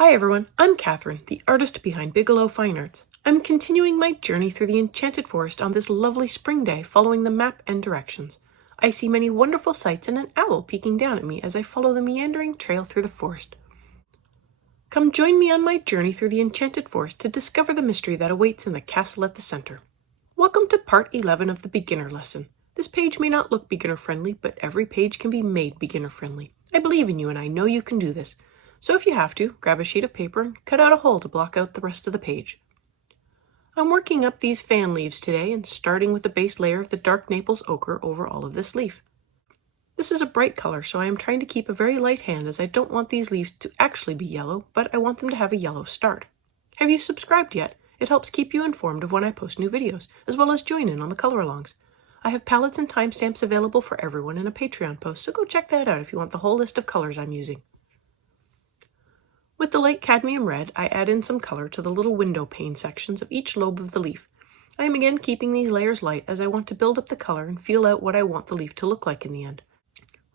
Hi everyone, I'm Catherine, the artist behind Bigelow Fine Arts. I'm continuing my journey through the Enchanted Forest on this lovely spring day following the map and directions. I see many wonderful sights and an owl peeking down at me as I follow the meandering trail through the forest. Come join me on my journey through the Enchanted Forest to discover the mystery that awaits in the castle at the center. Welcome to part 11 of the beginner lesson. This page may not look beginner friendly, but every page can be made beginner friendly. I believe in you and I know you can do this. So if you have to, grab a sheet of paper and cut out a hole to block out the rest of the page. I'm working up these fan leaves today and starting with the base layer of the dark Naples ochre over all of this leaf. This is a bright color, so I am trying to keep a very light hand as I don't want these leaves to actually be yellow, but I want them to have a yellow start. Have you subscribed yet? It helps keep you informed of when I post new videos, as well as join in on the color-alongs. I have palettes and timestamps available for everyone in a Patreon post, so go check that out if you want the whole list of colors I'm using. With the light cadmium red, I add in some color to the little window pane sections of each lobe of the leaf. I am again keeping these layers light as I want to build up the color and feel out what I want the leaf to look like in the end.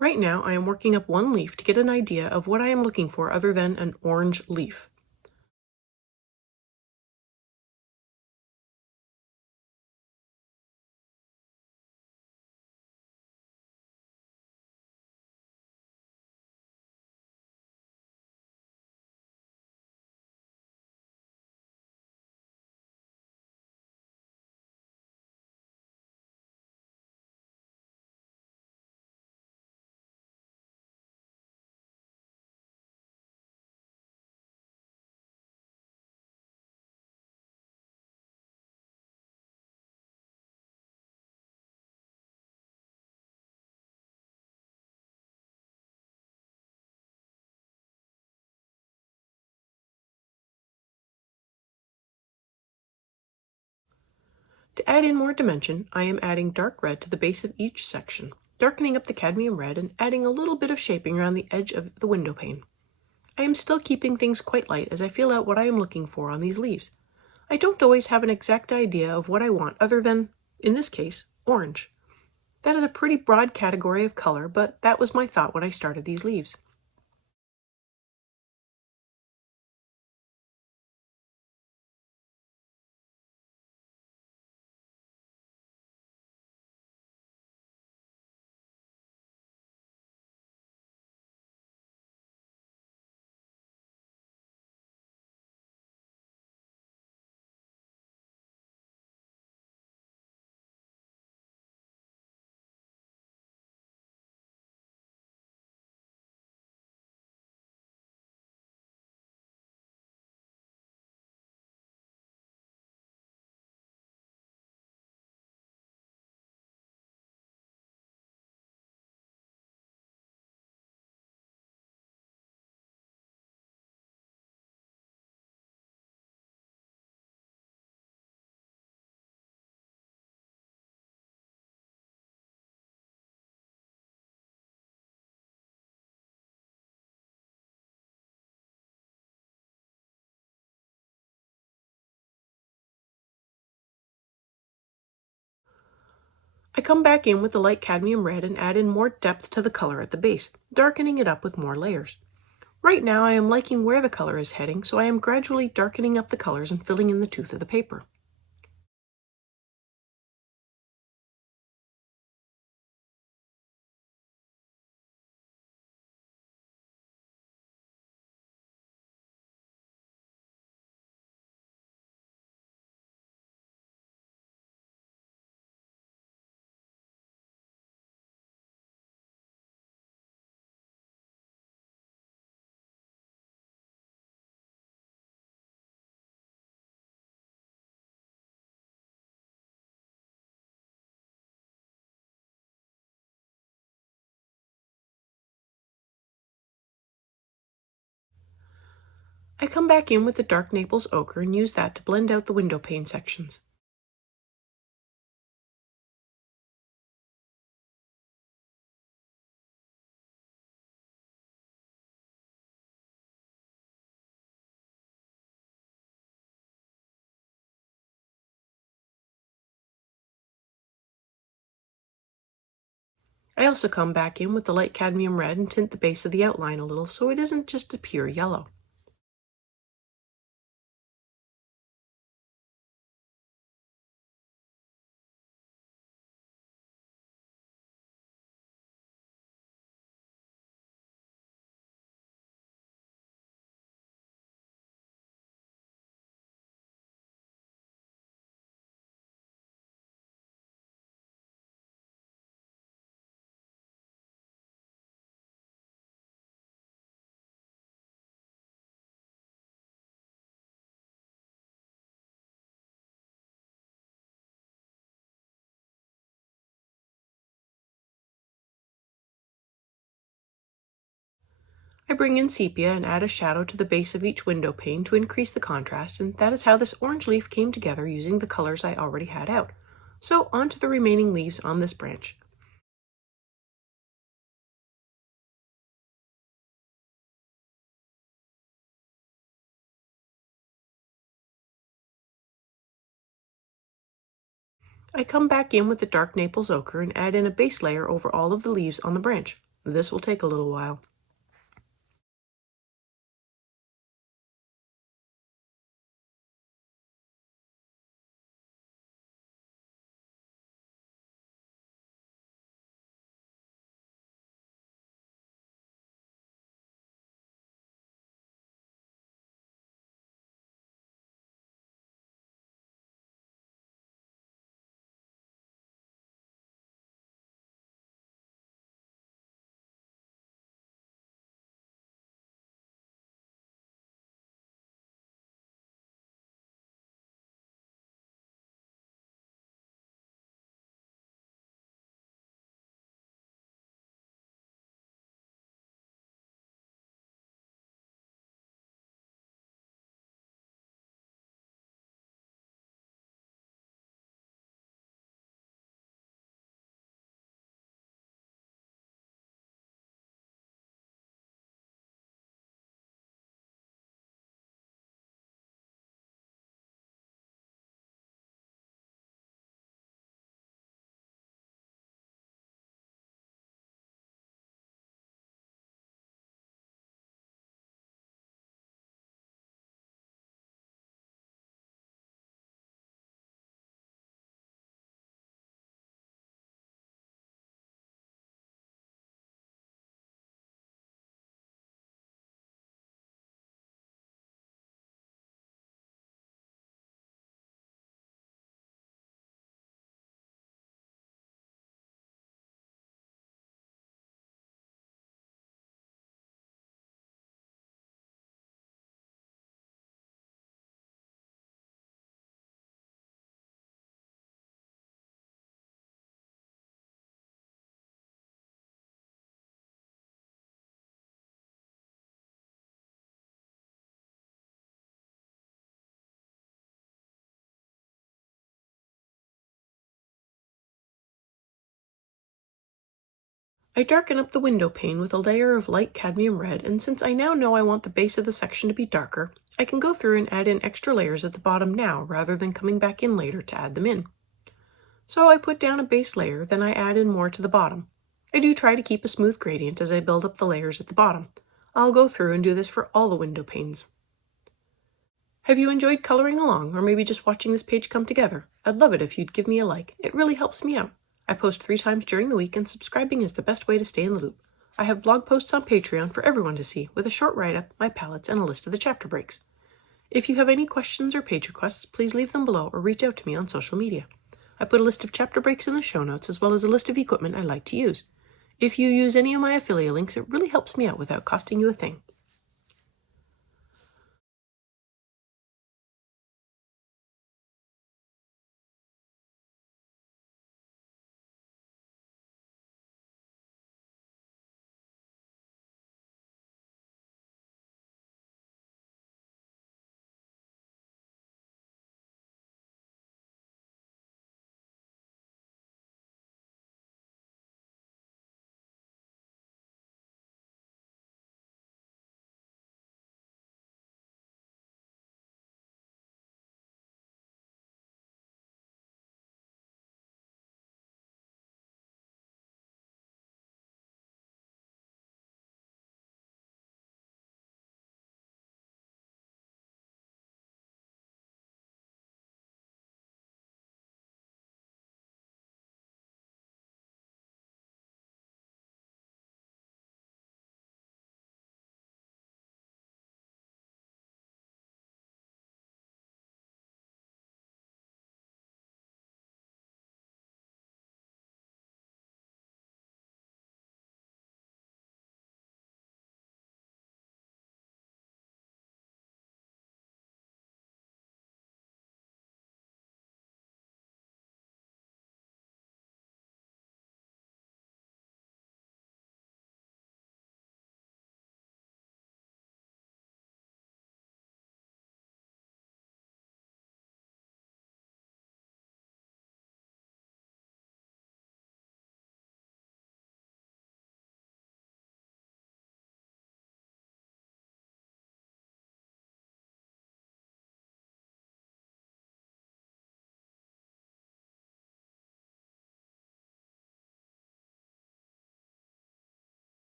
Right now, I am working up one leaf to get an idea of what I am looking for other than an orange leaf. To add in more dimension, I am adding dark red to the base of each section, darkening up the cadmium red and adding a little bit of shaping around the edge of the window pane. I am still keeping things quite light as I feel out what I am looking for on these leaves. I don't always have an exact idea of what I want other than, in this case, orange. That is a pretty broad category of color, but that was my thought when I started these leaves. I come back in with the light cadmium red and add in more depth to the color at the base, darkening it up with more layers. Right now I am liking where the color is heading, so I am gradually darkening up the colors and filling in the tooth of the paper. I come back in with the dark Naples ochre and use that to blend out the window pane sections. I also come back in with the light cadmium red and tint the base of the outline a little so it isn't just a pure yellow. I bring in sepia and add a shadow to the base of each window pane to increase the contrast, and that is how this orange leaf came together using the colors I already had out. So on to the remaining leaves on this branch. I come back in with the dark Naples ochre and add in a base layer over all of the leaves on the branch. This will take a little while. I darken up the window pane with a layer of light cadmium red, and since I now know I want the base of the section to be darker, I can go through and add in extra layers at the bottom now rather than coming back in later to add them in. So I put down a base layer, then I add in more to the bottom. I do try to keep a smooth gradient as I build up the layers at the bottom. I'll go through and do this for all the window panes. Have you enjoyed coloring along, or maybe just watching this page come together? I'd love it if you'd give me a like. It really helps me out. I post 3 times during the week, and subscribing is the best way to stay in the loop. I have blog posts on Patreon for everyone to see, with a short write-up, my palettes, and a list of the chapter breaks. If you have any questions or page requests, please leave them below or reach out to me on social media. I put a list of chapter breaks in the show notes, as well as a list of equipment I like to use. If you use any of my affiliate links, it really helps me out without costing you a thing.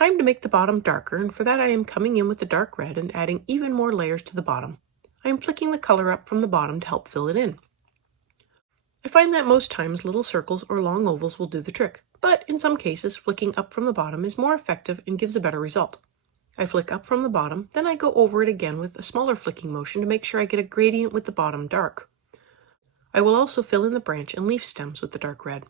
Time to make the bottom darker, and for that I am coming in with the dark red and adding even more layers to the bottom. I am flicking the color up from the bottom to help fill it in. I find that most times little circles or long ovals will do the trick, but in some cases flicking up from the bottom is more effective and gives a better result. I flick up from the bottom, then I go over it again with a smaller flicking motion to make sure I get a gradient with the bottom dark. I will also fill in the branch and leaf stems with the dark red.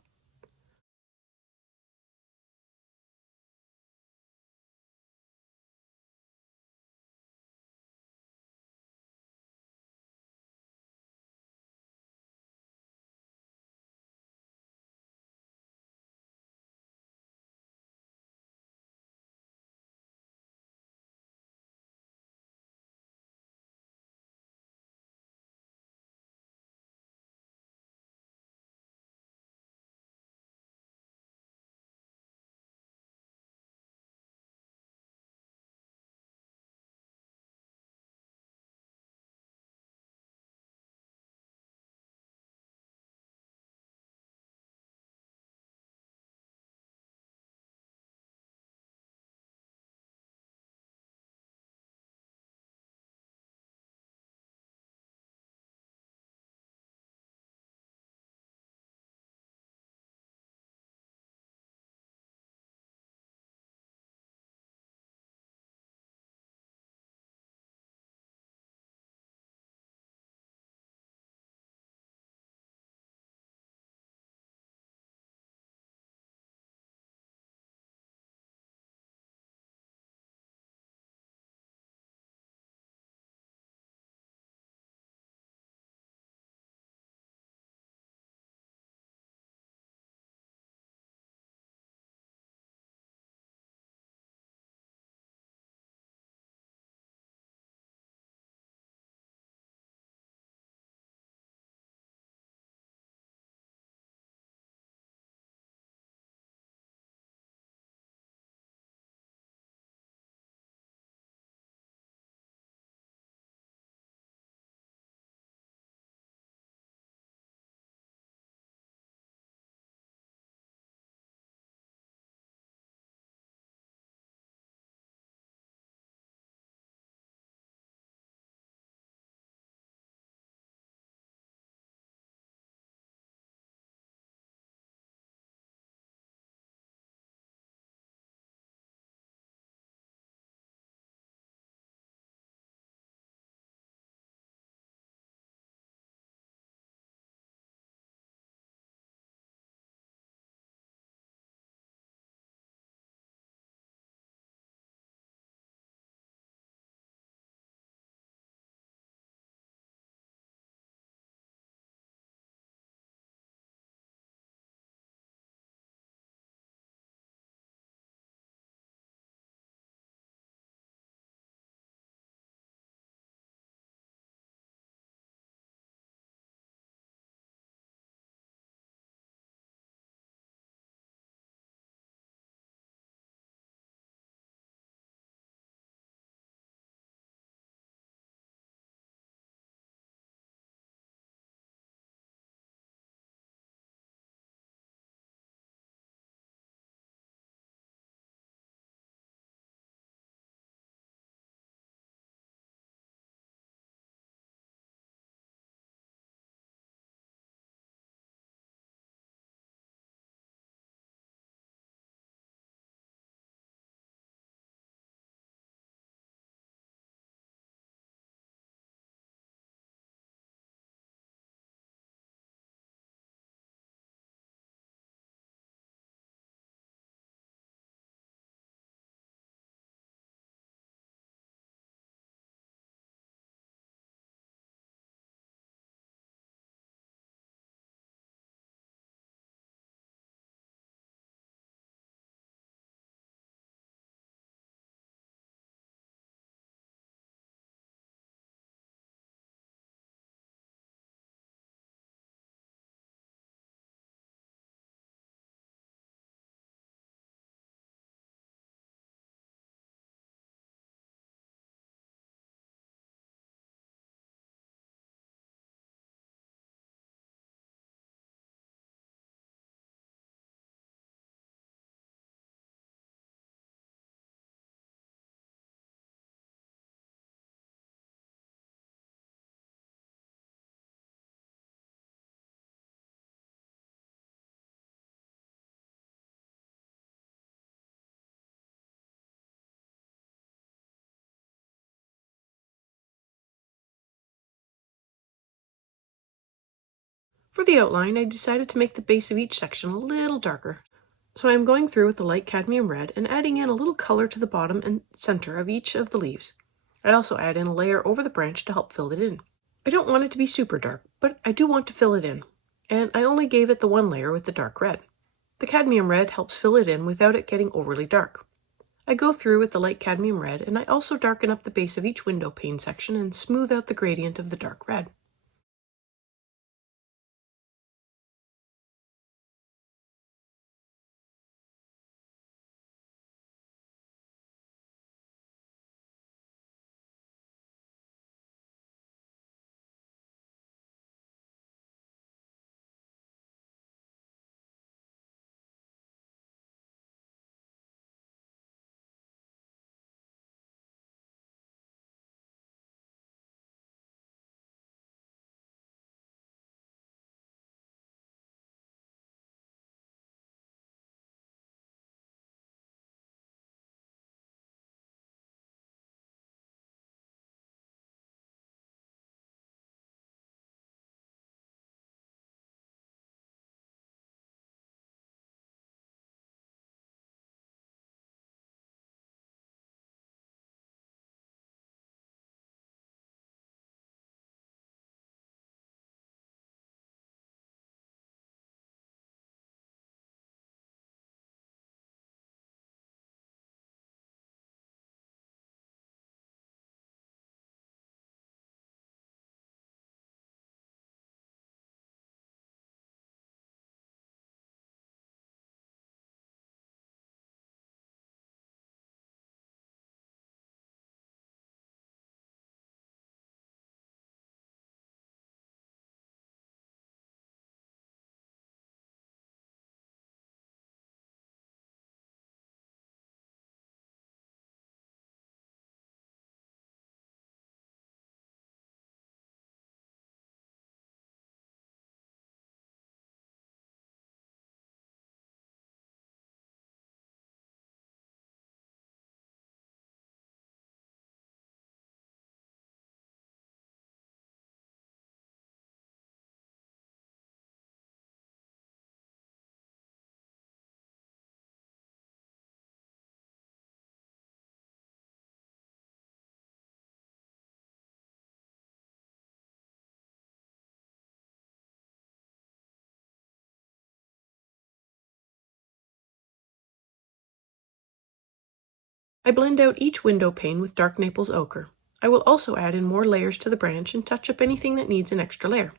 For the outline, I decided to make the base of each section a little darker. So I'm going through with the light cadmium red and adding in a little color to the bottom and center of each of the leaves. I also add in a layer over the branch to help fill it in. I don't want it to be super dark, but I do want to fill it in, and I only gave it the one layer with the dark red. The cadmium red helps fill it in without it getting overly dark. I go through with the light cadmium red, and I also darken up the base of each window pane section and smooth out the gradient of the dark red. I blend out each window pane with dark Naples ochre. I will also add in more layers to the branch and touch up anything that needs an extra layer.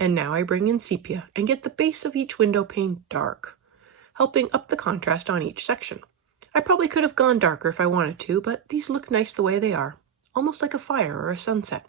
And now I bring in sepia and get the base of each window pane dark, helping up the contrast on each section. I probably could have gone darker if I wanted to, but these look nice the way they are, almost like a fire or a sunset.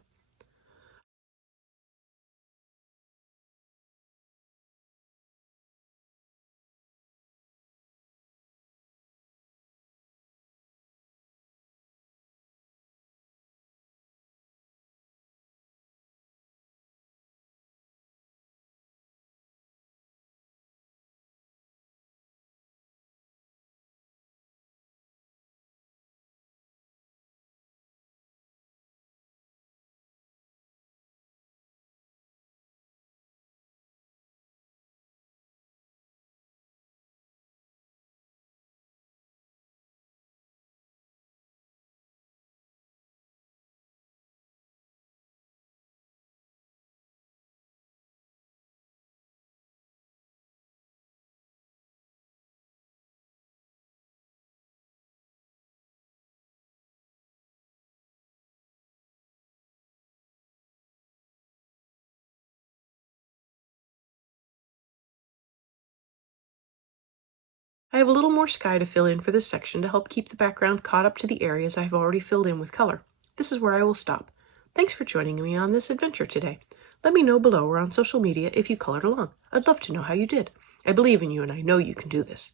I have a little more sky to fill in for this section to help keep the background caught up to the areas I have already filled in with color. This is where I will stop. Thanks for joining me on this adventure today. Let me know below or on social media if you colored along. I'd love to know how you did. I believe in you and I know you can do this.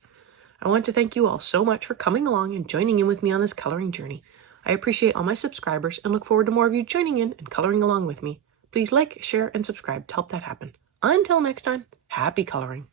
I want to thank you all so much for coming along and joining in with me on this coloring journey. I appreciate all my subscribers and look forward to more of you joining in and coloring along with me. Please like, share, and subscribe to help that happen. Until next time, happy coloring.